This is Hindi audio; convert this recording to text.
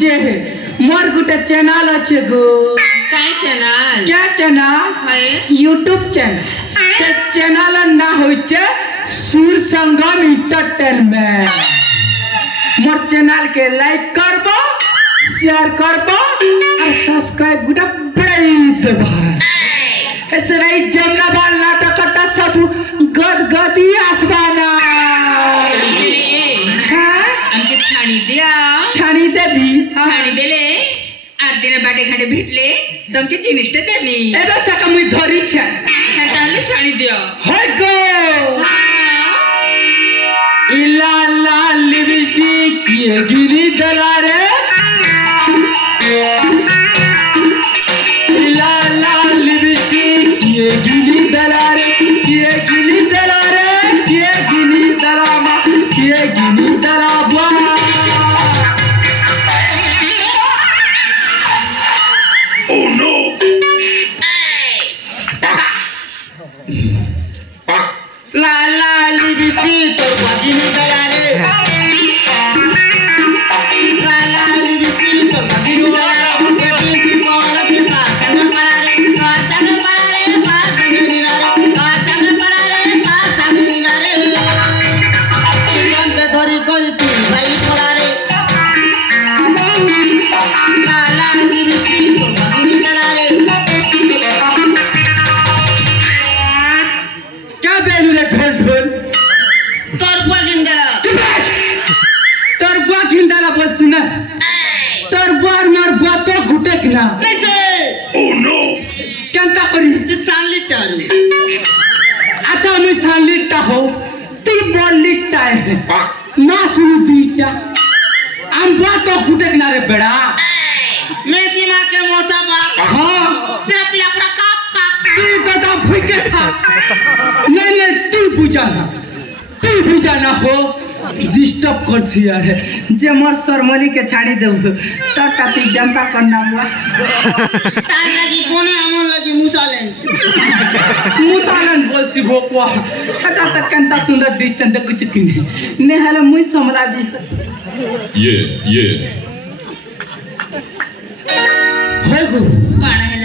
जे मोर गुटे चैनल अच्छे गो काय चैनल क्या चैनल है यूट्यूब चैनल से चैनल ना होइचे सुर संगम एंटरटेनमेंट मोर चैनल के लाइक करबो शेयर करबो और सब्सक्राइब गुटा बड़ाई देबो ऐसे नहीं जमना बाल नाटक करता सब गदगदी आसमाना आमचे छाणी देवी छाणी देले 8 दिन बाटे घाटे भेटले तुमचे जिनिष्ट देमी एबे सका मुई धरी छे ताले छाणी दियो होय गो इला ला लिपस्टिक ये गिरी दलारे इला ला लिपस्टिक ये गिरी दलारे ये गिरी दलारे ये गिरी दलामा ये गिरी दलाबा Oh no! La la lipstick तो गिरी दलारे la la लिपस्टिक तो गिरी दलारे Oh no! क्या करी अच्छा मैं सालिटा हो ती बॉलिटा है ना सुनु बीटा हम बातों गुटे किनारे बेड़ा मैं सीमा के मौसा बा हाँ सिर्फ लपड़ा काप तू दादा फुके था नहीं तू बुझाना हो डिस्टर्ब कर सिया है जे मोर सरमनी के छाड़ी देबो त टाटी जनता करना हुआ तार लगी कोने हमन लगी मुसालन बोलसी भोपवा हटा तक कंता सुंदर डिस्टेंस कुछ किने ने हला मुई समला भी Yeah. हो गो